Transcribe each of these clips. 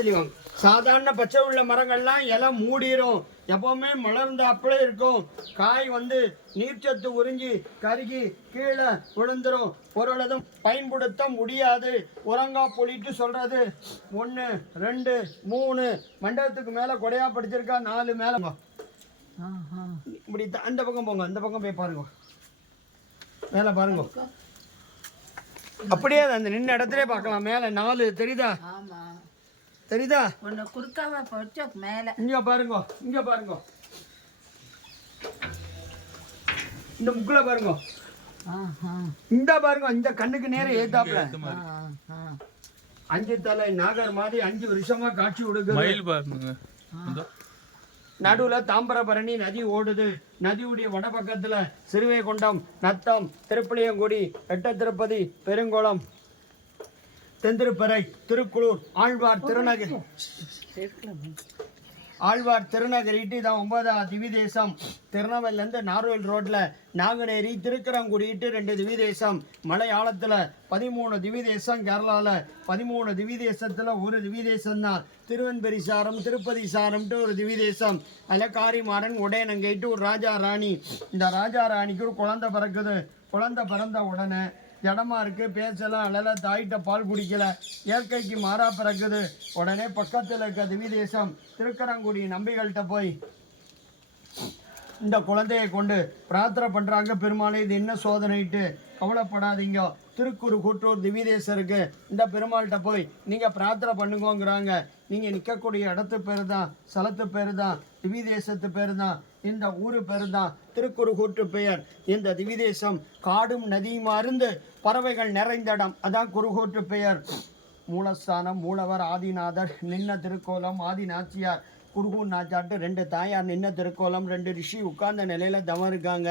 தெரியும். சாதாரண பச்சை உள்ள மரங்கள்லாம் இலை மூடிரும், எப்பவுமே மலர்ந்த அப்படியே இருக்கும். காய் வந்து நீர்ச்சத்து உறிஞ்சி கருகி கீழே விழுந்துரும், பொருளதும் பயன்படுத்த முடியாது. உரங்கா பொழிட்டு சொல்றது 1 2 3 மண்டபத்துக்கு மேல கொடையா படிச்சிருக்கா, 4 மேல. இப்படி அந்த பக்கம் போங்க, அந்த பக்கம் போய் பாருங்க, மேல பாருங்க. அப்படியே அந்த நின்ன இடத்துல பார்க்கலாம். மேல 4 தெரியுதா? தெரியுதா? ஒன்னு குறுக்காவ போச்சு மேல. இங்க பாருங்க, இங்க பாருங்க, இந்த முக்குல பாருங்க, இந்த பாருங்க, இந்த கண்ணுக்கு நேரம் ஏத்தாப்ல 5 தலை நாகர் மாதிரி 5 வருஷமா காட்சி கொடுக்குது. நடுவுல தாம்பரபரணி நதி ஓடுது. நதியுடைய வடபக்கத்துல சிறுவைகுண்டம், நத்தம், திருப்புளியங்குடி, எட்ட திருப்பதி, பெருங்குளம், தென்திருப்பறை, திருக்குளூர், ஆழ்வார் திருநகரிட்டு இதான் 9ஆவது திவிதேசம். திருநெல்வேலிருந்து நார்வேல் ரோட்ல நாங்குநேரி, திருக்கரங்குடிட்டு 2 திவிதேசம். மலையாளத்துல 13 திவிதேசம். கேரளால 13 திவிதேசத்துல ஒரு திவிதேசம் தான் திருவன்பெரி சாரம், திருப்பதி சாரம்ட்டு ஒரு திவிதேசம். அலக்காரி மாறன் உடையனங்கைட்டு ஒரு ராஜா ராணி. இந்த ராஜா ராணிக்கு ஒரு குழந்தை பிறக்குது. குழந்தை பிறந்த உடனே ஜடமா இருக்கு, பேசலாம், அழல, தாயிட்ட பால் குடிக்கல, இயற்கைக்கு மாறா பிறக்குது. உடனே பக்கத்தில் இருக்க திவிதேசம் திருக்கரங்குடி நம்பிகள்கிட்ட போய் இந்த குழந்தையை கொண்டு பிரார்த்தனை பண்றாங்க. பெருமாளே இது என்ன சோதனைட்டு கவலைப்படாதீங்க, திருக்குறு கூற்றூர் திவிதேசருக்கு இந்த பெருமாள்கிட்ட போய் நீங்க பிரார்த்தனை பண்ணுங்கிறாங்க. நீங்க நிற்கக்கூடிய இடத்து பேரு தான், ஸ்தலத்து பேரு தான், திவிதேசத்து பேரு தான், இந்த ஊரு பேரு தான் திருக்குறு கூற்று பெயர். இந்த திவிதேசம் காடும் நதியும் அருந்து பறவைகள் நிறைந்த இடம், அதான் குருகூற்று பெயர். மூலஸ்தானம் மூலவர் ஆதிநாதர் நின்ன திருக்கோலம் ஆதிநாச்சியார். குருகூர் நாச்சாட்டு 2 தாயார் நின்ன திருக்கோலம், 2 ரிஷி உட்கார்ந்த நிலையில தவம் இருக்காங்க.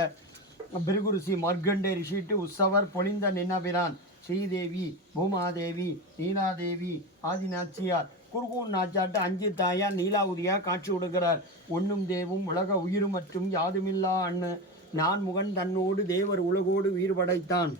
பிருகு ரிஷி, மர்கண்டே ரிஷிட்டு உற்சவர் பொழிந்த நின்னபிரான், ஸ்ரீதேவி, பூமாதேவி, நீலாதேவி, ஆதிநாச்சியார். குருகூர் நாச்சாட்டு 5 தாயார் நீலாவுதியா காட்சி கொடுக்கிறார். ஒன்னும் தேவும் உலக உயிர் மற்றும் யாதுமில்லா அண்ணு நான் முகன் தன்னோடு தேவர் உலகோடு உயிர் படைத்தான்.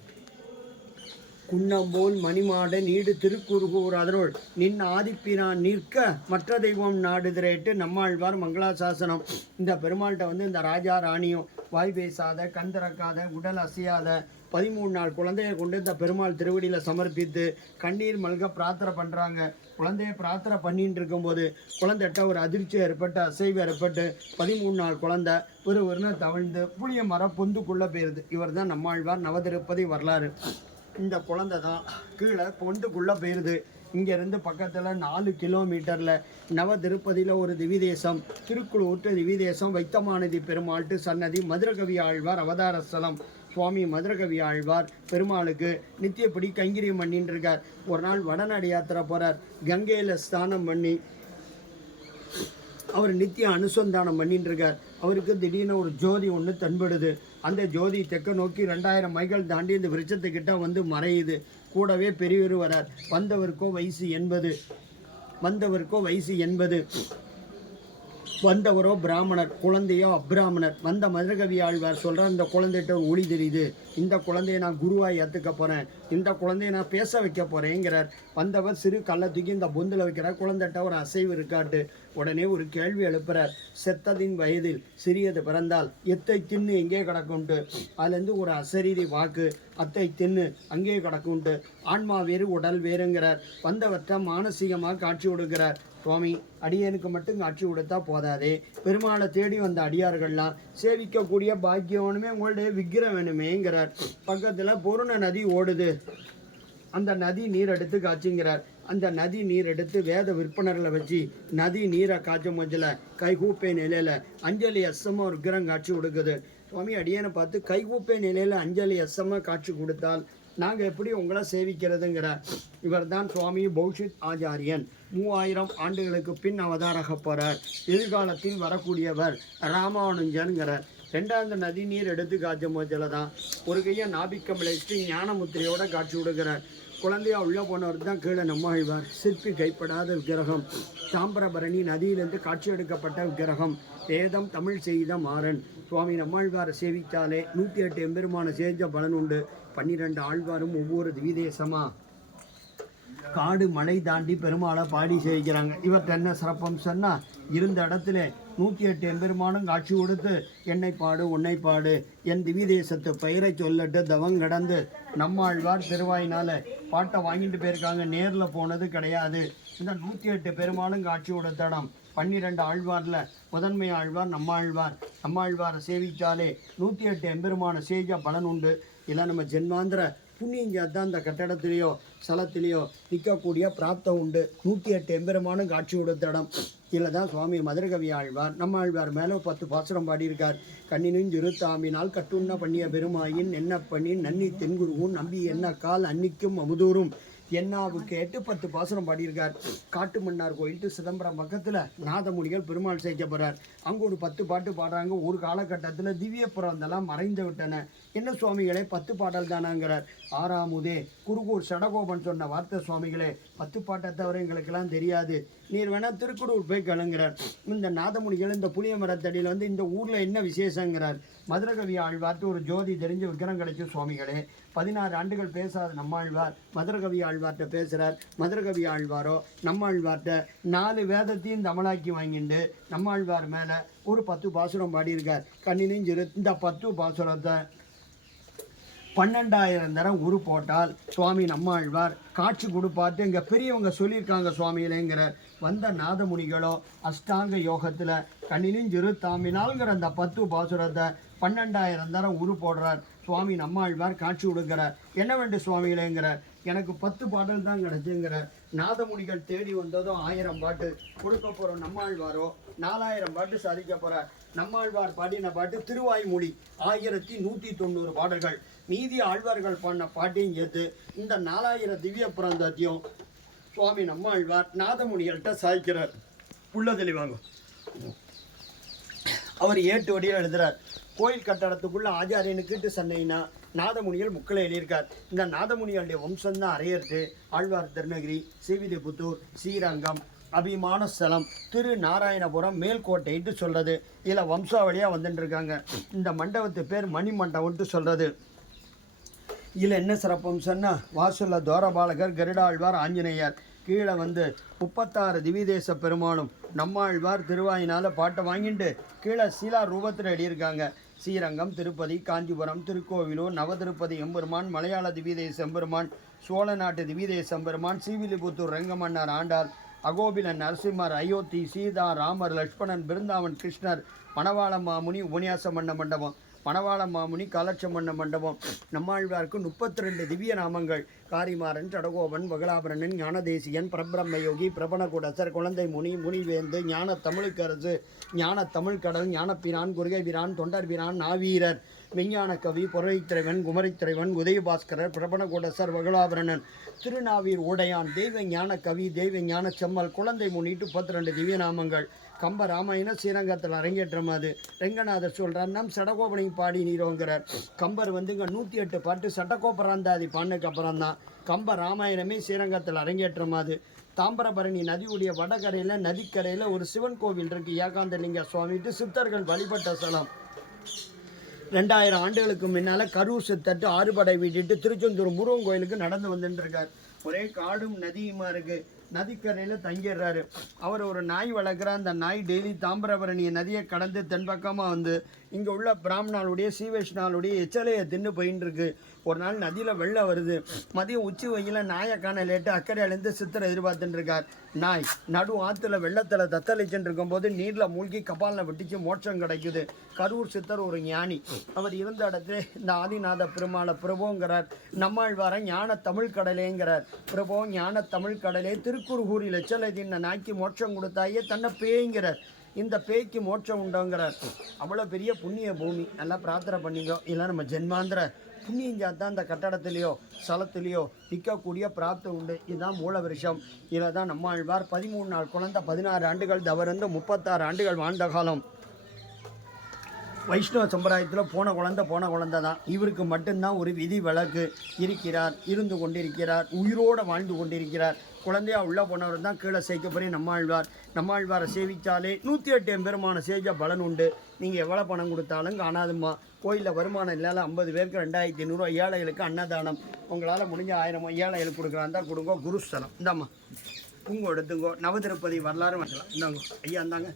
குன்னம்போல் மணிமாட நீடு திருக்குறுகூர் அதனுள் நின் ஆதிப்பிரான் நிற்க மற்ற தெய்வம் நாடுதிரேட்டு நம்மாழ்வார் மங்களாசாசனம். இந்த பெருமாள்கிட்ட வந்து இந்த ராஜா ராணியும் வாய் பேசாத, கண் திறக்காத, உடல் அசையாத 13 நாள் குழந்தையை கொண்டு இந்த பெருமாள் திருவடியில் சமர்ப்பித்து கண்ணீர் மல்க பிரார்த்தனை பண்ணுறாங்க. குழந்தைய பிரார்த்தனை பண்ணிட்டு இருக்கும்போது குழந்தைகிட்ட ஒரு அதிர்ச்சி ஏற்பட்டு, அசைவு ஏற்பட்டு 13 நாள் குழந்தை ஒருவர்னு தவழ்ந்து புளிய மரம் பொந்துக்குள்ளே போயிருது. இவர் தான் நம்மாழ்வார் நவதிருப்பதி வரலாறு. இந்த குழந்தை தான் கீழே பொந்துக்குள்ளே போயிருது. இங்கேருந்து பக்கத்தில் 4 கிலோமீட்டரில் நவ திருப்பதியில் ஒரு திவிதேசம், திருக்குளூற்று திவிதேசம், வைத்தமானதி பெருமாள்ட்டு சன்னதி, மதுரகவி ஆழ்வார் அவதார ஸ்தலம். சுவாமி மதுரகவி ஆழ்வார் பெருமாளுக்கு நித்தியப்படி கைங்கரியம் பண்ணின்னு இருக்கார். ஒரு நாள் வடநாடு யாத்திரை போகிறார். கங்கையில் ஸ்நானம் பண்ணி அவர் நித்திய அனுசந்தானம் பண்ணிட்டு இருக்கார். அவருக்கு திடீர்னு ஒரு ஜோதி ஒன்று தென்படுது. அந்த ஜோதி தெற்க நோக்கி 2000 மைல்கள் தாண்டி இந்த விருட்சத்துக்கிட்ட வந்து மறையுது. கூடவே பெரியவர் வரார். வந்தவருக்கோ வயசு 80. வந்தவரோ பிராமணர், குழந்தையோ அப்ராமணர். வந்த மதுரகவி ஆழ்வார் சொல்கிறார், இந்த குழந்தைகிட்ட ஒரு ஒளி தெரியுது, இந்த குழந்தைய நான் குருவாக ஏற்றுக்க போகிறேன், இந்த குழந்தைய நான் பேச வைக்க போகிறேங்கிறார். வந்தவர் சிறு கல்லை தூக்கி இந்த பொந்தில் வைக்கிறார். குழந்தைகிட்ட ஒரு அசைவு இருக்காட்டு. உடனே ஒரு கேள்வி எழுப்புறார். செத்ததின் வயதில் சிறியது பிறந்தால் எத்தை தின்னு எங்கே கிடக்கும்ட்டு. அதுலேருந்து ஒரு அசரீரி வாக்கு, அத்தை தின்னு அங்கே கிடக்கும்ட்டு. ஆன்மா வேறு உடல் வேறுங்கிறார். வந்தவற்றை மானசீகமாக காட்சி கொடுக்கிறார். சுவாமி, அடியனுக்கு மட்டும் காட்சி கொடுத்தா போதாதே, பெருமாளை தேடி வந்த அடியார்கள்லாம் சேவிக்கக்கூடிய பாக்கியம் வேணுமே, உங்களுடைய விக்கிரம் வேணுமேங்கிறார். பக்கத்தில் பொருண நதி ஓடுது. அந்த நதி நீர் எடுத்து காய்ச்சிங்கிறார். அந்த நதி நீர் எடுத்து வேத விற்பனர்களை வச்சு நதி நீரை காய்ச்சும் மஞ்சள் கைகூப்பை நிலையில் அஞ்சலி அசமாக விக்கிரம் காட்சி கொடுக்குது. சுவாமி, அடியனை பார்த்து கைகூப்பை நிலையில் அஞ்சலி அசமாக காட்சி கொடுத்தால் நாங்கள் எப்படி உங்களை சேவிக்கிறதுங்கிறார். இவர் தான் சுவாமி பௌஷித் ஆச்சாரியன். 3000 ஆண்டுகளுக்கு பின் அவதாரக போகிறார். எதிர்காலத்தில் வரக்கூடியவர் ராமானுஜன்கிறார். 2வது நதி நீர் எடுத்து காய்ச்சும் போதில் தான் ஒரு கையை நாபிக்கம்பளை ஞானமுத்திரையோட காட்சி கொடுக்கிறார். குழந்தையா உள்ளே போனவர் தான் கீழே நம்மாழ்வார். சிற்பி கைப்படாத விக்கிரகம். தாம்பரபரணி நதியிலிருந்து காட்சி எடுக்கப்பட்ட விக்கிரகம். வேதம் தமிழ் செய்த மாறன். சுவாமி நம்மாழ்வாரை சேவித்தாலே 108 எம்பெருமான சேஞ்ச பலன் உண்டு. 12 ஆழ்வாரும் ஒவ்வொரு திவிதேசமாக காடு மலை தாண்டி பெருமாளை பாடி சேவிக்கிறாங்க. இவர்கிட்ட என்ன சிறப்பம்சம்னா, இருந்த இடத்துல 108 எம்பெருமானும் காட்சி கொடுத்து என்னை பாடு உன்னை பாடு என் திவ்ய தேசத்து பெயரை சொல்லட்டு தவம் கடந்து நம்மாழ்வார் திருவாயினால பாட்டை வாங்கிட்டு போயிருக்காங்க. நேரில் போனது கிடையாது. இந்த 108 பெருமாளும் காட்சி கொடுத்த இடம் 12 ஆழ்வாரில் முதன்மை ஆழ்வார் நம்மாழ்வாரை சேவிச்சாலே 108 எம்பெருமான சேஜ பலன் உண்டு. இல்லை நம்ம ஜென்மாந்திர புண்ணியஞ்சாத்தான் அந்த கட்டடத்திலேயோ ஸ்தலத்திலேயோ நிற்கக்கூடிய பிராப்தம் உண்டு. 108 எம்பெருமானும் காட்சி கொடுத்த இடம். இதில் தான் சுவாமி மதுரகவி ஆழ்வார் நம்ம ஆழ்வார் மேலே 10 பாசுரம் பாடியிருக்கார். கண்ணினும் இருத்தாமினால் கட்டுண்ண பண்ணிய பெருமாயின் என்ன பண்ணி நன்னி தென்குருவும் நம்பி என்ன கால் அன்னிக்கும் அமுதூரும் என்னாவுக்கு 8-10 பாசுரம் பாடியிருக்கார். காட்டு மன்னார் கோயில் டு சிதம்பரம் பக்கத்தில் நாதமுனிகள் பெருமாள் சேர்க்க போகிறார். அங்கே ஒரு 10 பாட்டு பாடுறாங்க. ஒரு காலகட்டத்தில் திவ்ய புறந்தெல்லாம் மறைந்து விட்டன. என்ன சுவாமிகளே 10 பாடல் தானாங்கிறார். ஆறாமுதே குருகூர் சடகோபன் சொன்ன வார்த்தை சுவாமிகளே 10 பாட்டை தவிர எங்களுக்கெல்லாம் தெரியாது, நீர் வேணால் திருக்குறூர் போய் கலங்கிறார். இந்த நாதமுனிகள் இந்த புளிய மரத்தடியில் வந்து இந்த ஊரில் என்ன விசேஷங்கிறார். மதுரகவி ஆழ்வார்ட்டு ஒரு ஜோதி தெரிஞ்ச விக்கிரம் கிடைச்சி சுவாமிகளே 16 ஆண்டுகள் பேசாத நம்மாழ்வார் மதுரகவி ஆழ்வார்கிட்ட பேசுகிறார். மதுரகவி ஆழ்வாரோ நம்மாழ்வார்கிட்ட 4 வேதத்தையும் தமிழாக்கி வாங்கிட்டு நம்மாழ்வார் மேலே ஒரு 10 பாசுரம் பாடியிருக்கார். கண்ணினும் இந்த 10 பாசுரத்தை 12,000 தரம் உரு போட்டால் சுவாமி நம்மாழ்வார் காட்சி கொடுப்பாட்டு இங்கே பெரியவங்க சொல்லியிருக்காங்க சுவாமிகளேங்கிறார். வந்த நாதமுனிகளோ அஷ்டாங்க யோகத்தில் கண்ணினும் தாமினால்ங்கிற அந்த 10 பாசுரத்தை 12,000 தரம் உரு போடுறார். சுவாமி நம்மாழ்வார் காட்சி கொடுக்கிறார். என்ன வேண்டும் சுவாமிகளேங்கிறார். எனக்கு 10 பாடல் தான் கிடச்சுங்கிறார். நாதமுனிகள் தேடி வந்ததும் 1000 பாட்டு கொடுக்க போகிறோம். நம்மாழ்வாரோ 4000 பாட்டு சாதிக்க போகிறார். நம்மாழ்வார் பாடின பாட்டு திருவாய்மொழி 1190 பாடல்கள். மீதி ஆழ்வார்கள் பாடின பாட்டையும் சேர்த்து இந்த 4000 திவ்ய புராந்தத்தையும் சுவாமி நம்மாழ்வார் நாதமுனிகள்கிட்ட சாதிக்கிறார். உள்ள தெளிவாங்க. அவர் 8 வடியில் எழுதுகிறார். கோயில் கட்டடத்துக்குள்ள ஆச்சாரியனுக்கிட்டு சண்டைனா நாதமுனிகள் முக்களை எழுதியிருக்கார். இந்த நாதமுனிகளுடைய வம்சம்தான் அரையர்த்து ஆழ்வார் திருநகிரி ஸ்ரீவில்லிபுத்தூர் ஸ்ரீரங்கம் அபிமான ஸ்தலம் திரு நாராயணபுரம் மேல்கோட்டைட்டு சொல்கிறது. இதில் வம்சாவளியாக வந்துட்டு இருக்காங்க. இந்த மண்டபத்து பேர் மணி மண்டபம்ட்டு சொல்கிறது. இதில் என்ன சிறப்பம்சன்னா வாசல்ல தோரபாலகர் கருடாழ்வார் ஆஞ்சநேயர் கீழே வந்து 36 திவிதேச பெருமானும் நம்மாழ்வார் திருவாயினால் பாட்டை வாங்கிட்டு கீழே சீலா ரூபத்தில் எழுதியிருக்காங்க. ஸ்ரீரங்கம் திருப்பதி காஞ்சிபுரம் திருக்கோவிலூர் நவதிருப்பதி எம்பெருமான் மலையாள திவிதேச எம்பெருமான் சோழ நாட்டு திவிதேச எம்பெருமான் ஸ்ரீவில்லிபுத்தூர் ரெங்கமன்னார் ஆண்டாள் அகோபிலன் நரசிம்மர் அயோத்தி சீதா ராமர் லட்சுமணன் பிருந்தாவன் கிருஷ்ணர் மணவாள மாமுனி உபன்யாசம் பண்ண மண்டபம் மணவாள மாமுனி காலட்சம் பண்ண மண்டபம். நம்மாழ்வாருக்கு 32 திவ்ய நாமங்கள். காரிமாறன் சடகோபன் வகலாபரணன் ஞானதேசியன் பிரபிரம்மயோகி பிரபணகுடசர் குழந்தை முனி முனிவேந்து ஞான தமிழுக்கரசு ஞான தமிழ்கடல் ஞானப்பிரான் குருகைபிரான் தொண்டர்பிரான் நாவீரர் விஞ்ஞான கவி பொறைத்திரைவன் குமரித்திரைவன் உதயபாஸ்கரர் பிரபணகுடசர் வகலாபரணன் திருநாவீர் உடையான் தெய்வ ஞான கவி தெய்வ ஞான செம்மல் குழந்தை முன்னிட்டு 32 திவ்ய நாமங்கள். கம்ப ராமாயணம் ஸ்ரீரங்கத்தில் அரங்கேற்றம். அது ரெங்கநாதர் சொல்கிறார். நம் சடகோபனை பாடி நீரோங்கிறார். கம்பர் வந்து இங்கே 108 பாட்டு சட்டகோபராந்தாதி பாண்டுக்கு அப்புறம் தான் கம்ப ராமாயணமே ஸ்ரீரங்கத்தில் அரங்கேற்றம். அது தாம்பரபரணி நதியுடைய வடகரையில் நதிக்கரையில் ஒரு சிவன் கோவில் இருக்குது. ஏகாந்தலிங்க சுவாமிட்டு சித்தர்கள் வழிபட்ட ஸ்தலம். 2000 ஆண்டுகளுக்கு முன்னால் கரூர் சித்தட்டு ஆறுபடை வீட்டிட்டு திருச்செந்தூர் முருகன் கோயிலுக்கு நடந்து வந்துட்டு இருக்கார். ஒரே காடும் நதியுமா இருக்குது. நதிக்கரையில் தங்கிடுறாரு. அவர் ஒரு நாய் வளர்க்குறார். அந்த நாய் டெய்லி தாம்பரபரணி நதியை கடந்து தென்பக்கமாக வந்து இங்கே உள்ள பிராமணாளுடைய சீவைஷ்ணாளுடைய எச்சலையை தின்னு போயின்னு இருக்கு. ஒரு நாள் நதியில் வெள்ளம் வருது. மதியம் உச்சி வெயில நாயை காண லேட்டு அக்கறையிலேருந்து சித்தரை எதிர்பார்த்துட்டு இருக்கார். நாய் நடு ஆற்றுல வெள்ளத்தில் தத்தளிச்சுட்டு இருக்கும்போது நீரில் மூழ்கி கபாலில் வெட்டிச்சு மோட்சம் கிடைக்குது. கரூர் சித்தர் ஒரு ஞானி. அவர் இருந்த இடத்துல இந்த ஆதிநாத பெருமாளை பிரபோங்கிறார். நம்மாழ்வார ஞான தமிழ் கடலேங்கிறார். பிரபோ ஞான தமிழ் கடலே திருக்குறுகூரில் எச்சலை தின்ன நாய்க்கு மோட்சம் கொடுத்தாயே தன்னை பேய்ங்கிறார். இந்த பேய்க்கு மோட்சம் உண்டோங்கிறார். அவ்வளோ பெரிய புண்ணிய பூமி. நல்லா பிரார்த்தனை பண்ணிக்கோ. இல்லை நம்ம ஜென்மாந்திர புண்ணியஞ்சாத்தான் அந்த கட்டடத்திலேயோ ஸ்தலத்திலேயோ நிற்கக்கூடிய பிராப்தம் உண்டு. இதுதான் மூல வருஷம். இதில் தான் நம்மாழ்வார் 13 நாள் குழந்தை 16 ஆண்டுகள் தவறந்து 36 ஆண்டுகள் வாழ்ந்த காலம். வைஷ்ணவ சம்பிரதாயத்தில் போன குழந்தை தான். இவருக்கு மட்டும்தான் ஒரு விதி விலக்கு இருக்கிறார், இருந்து கொண்டிருக்கிறார், உயிரோடு வாழ்ந்து கொண்டிருக்கிறார். குழந்தையா உள்ள போனவர் தான் கீழே சேர்க்கப்படி நம்மாழ்வாரை சேவித்தாலே 108 எம்பெருமான சேஜ பலன் உண்டு. நீங்கள் எவ்வளோ பணம் கொடுத்தாலும் காணாதும்மா. கோயிலில் வருமானம் இல்லாத 50 பேருக்கு 2500 ஏழைகளுக்கு அன்னதானம். உங்களால் முடிஞ்ச 1000 ஏழைகளுக்கு கொடுக்குறாந்தா கொடுங்க. குருஸ்தலம் இந்தாம்மா உங்க எடுத்துங்கோ. நவதிருப்பதி வரலாறு வரலாம். இந்தாங்க ஐயா, இந்தாங்க.